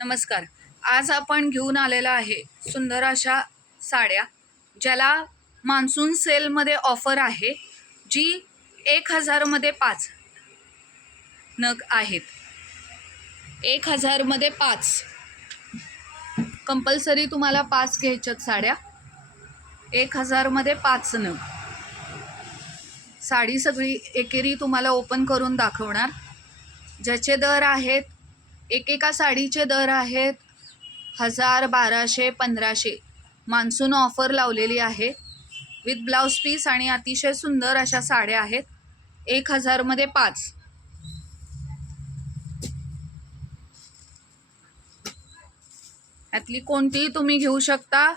नमस्कार. आज आपण घेऊन आलेला आहे सुंदर अशा साड्या, ज्याला मान्सून सेलमध्ये ऑफर आहे, जी 1000 मध्ये 5 नग आहेत. 1000 मध्ये 5 कंपल्सरी तुम्हाला 5 घ्यायच्यात साड्या. 1000 मध्ये 5 नग. साडी सगळी एकेरी तुम्हाला ओपन करून दाखवणार, ज्याचे दर आहेत, एकेका साडीचे दर आहेत 1000, 1200, 1500. मान्सून ऑफर लावलेली आहे विथ ब्लाउज पीस आणि अतिशय सुंदर अशा साड्या आहेत. 1000 मध्ये 5. यातली कोणतीही तुम्ही घेऊ शकता.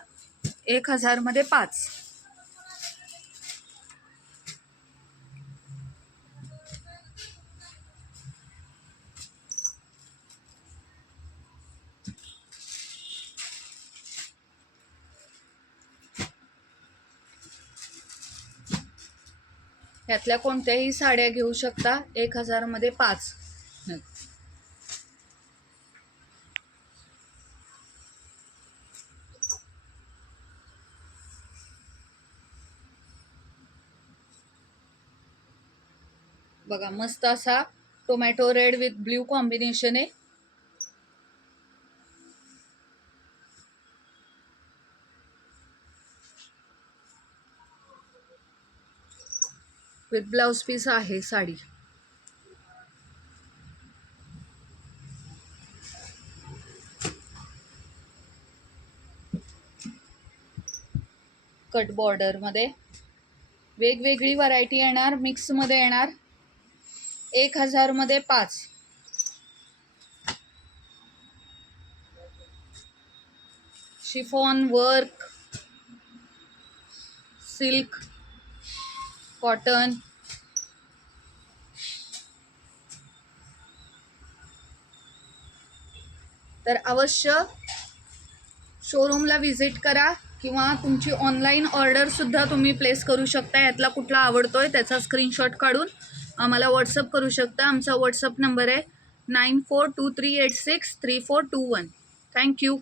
1000 मध्ये 5. यातल्या कोणत्याही साड्या घेऊ शकता. 1000 मध्ये 5. बघा, मस्त असा tomato red with blue combination आहे. विथ ब्लाउज पीस आहे साडी. कट बॉर्डर मध्ये वेगवेगळी व्हरायटी येणार, मिक्स मध्ये येणार. 1000 मध्ये 5. Chiffon work, silk, cotton. तर अवश्य शोरूमला व्हिजिट करा किंवा तुमची ऑनलाईन ऑर्डर सुद्धा तुम्ही प्लेस करू शकता. यातला कुठला आवडतोय त्याचा स्क्रीनशॉट काढून आम्हाला व्हॉट्सअप करू शकता. आमचा व्हॉट्सअप नंबर आहे 9423863421. थँक्यू.